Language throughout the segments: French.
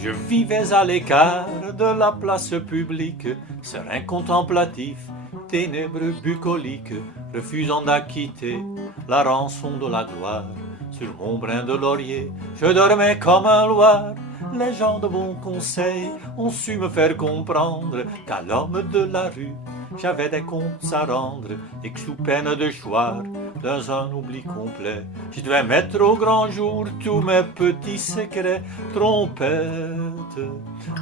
Je vivais à l'écart de la place publique, serein contemplatif, ténébreux bucolique, refusant d'acquitter la rançon de la gloire. Sur mon brin de laurier, je dormais comme un loir. Les gens de bon conseil ont su me faire comprendre qu'à l'homme de la rue, j'avais des comptes à rendre et que sous peine de choir, dans un oubli complet, je devais mettre au grand jour tous mes petits secrets. Trompette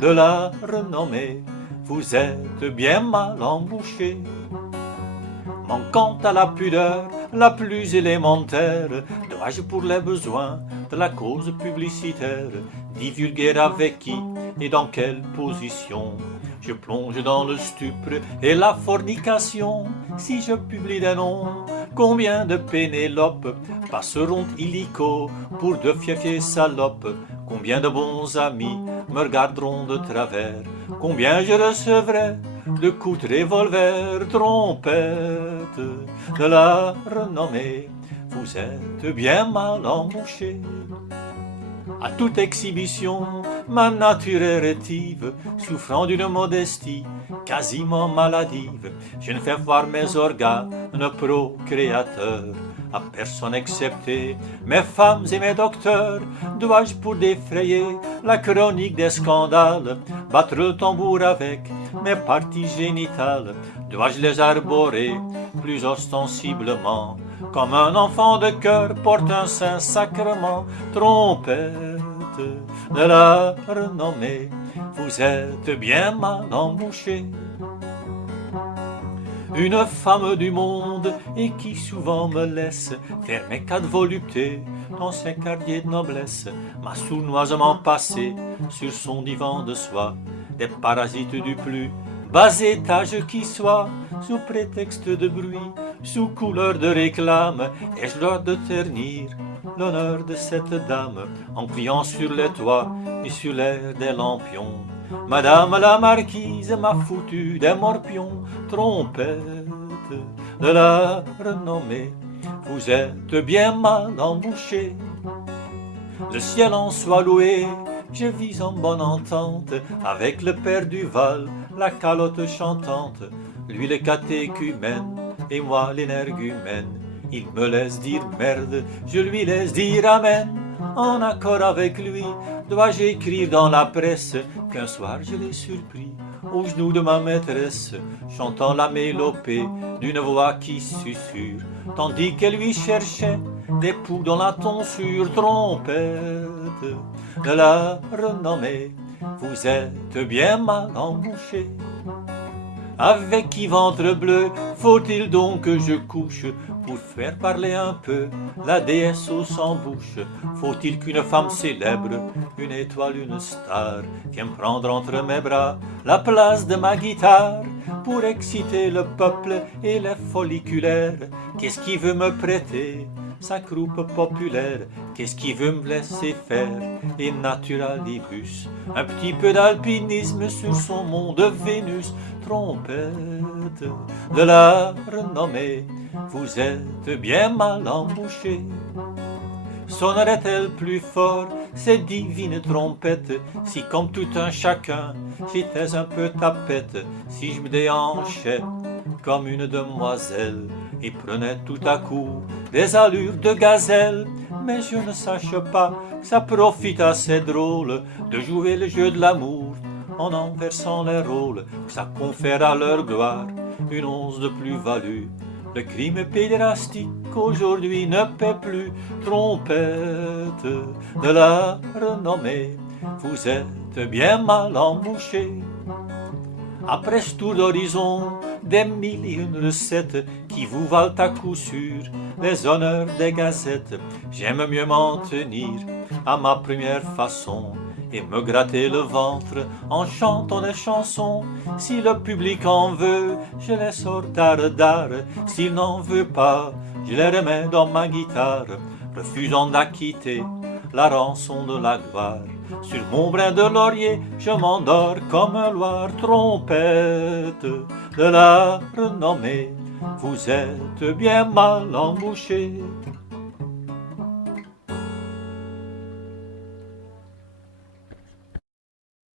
de la renommée, vous êtes bien mal embouchée. Manquant à la pudeur la plus élémentaire, dois-je pour les besoins de la cause publicitaire divulguer avec qui et dans quelle position je plonge dans le stupre et la fornication? Si je publie des noms, combien de Pénélope passeront illico pour de fiefs salopes? Combien de bons amis me regarderont de travers? Combien je recevrai de coups de revolver? Trompette de la renommée, vous êtes bien mal embouchée. À toute exhibition, ma nature est rétive, souffrant d'une modestie quasiment maladive. Je ne fais voir mes organes procréateurs à personne excepté mes femmes et mes docteurs. Dois-je pour défrayer la chronique des scandales battre le tambour avec mes parties génitales? Dois-je les arborer plus ostensiblement comme un enfant de cœur porte un saint sacrement? Trompette de la renommée, vous êtes bien mal embouchée. Une femme du monde et qui souvent me laisse faire mes quatre voluptés dans ses quartiers de noblesse m'a sournoisement passé sur son divan de soie des parasites du plus bas étage qui soit, sous prétexte de bruit, sous couleur de réclame, ai-je droit de ternir l'honneur de cette dame en criant sur les toits et sur l'air des lampions? Madame la marquise m'a foutu des morpions. Trompette de la renommée, vous êtes bien mal embouchée. Le ciel en soit loué, je vis en bonne entente avec le père Duval, la calotte chantante, lui le catéchumène et moi l'énergumène. Il me laisse dire merde, je lui laisse dire amen. En accord avec lui, dois-je écrire dans la presse qu'un soir je l'ai surpris aux genoux de ma maîtresse, chantant la mélopée d'une voix qui susurre, tandis qu'elle lui cherchait des poux dans la tonsure. Trompette de la renommée, vous êtes bien mal embouchée. Avec qui ventre bleu faut-il donc que je couche pour faire parler un peu la déesse aux sans bouche? Faut-il qu'une femme célèbre, une étoile, une star, vienne prendre entre mes bras la place de ma guitare pour exciter le peuple et les folliculaires? Qu'est-ce qui veut me prêter sa croupe populaire? Qu'est-ce qui veut me laisser faire et naturalibus un petit peu d'alpinisme sur son mont de Vénus? Trompette de la renommée, vous êtes bien mal embouchée. Sonnerait-elle plus fort cette divine trompette si comme tout un chacun j'étais un peu tapette, si je me déhanchais comme une demoiselle et prenais tout à coup des allures de gazelle? Mais je ne sache pas que ça profite assez drôle de jouer le jeu de l'amour en inversant les rôles, que ça confère à leur gloire une once de plus-value. Le crime pédérastique aujourd'hui ne paie plus. Trompette de la renommée, vous êtes bien mal embouchée. Après ce tour d'horizon, des mille et une recettes qui vous valent à coup sûr les honneurs des gazettes, j'aime mieux m'en tenir à ma première façon et me gratter le ventre en chantant des chansons. Si le public en veut, je les sors d'art. S'il n'en veut pas, je les remets dans ma guitare, refusant d'acquitter la rançon de la gloire. Sur mon brin de laurier, je m'endors comme un loir. Trompette de la renommée, vous êtes bien mal embouchée.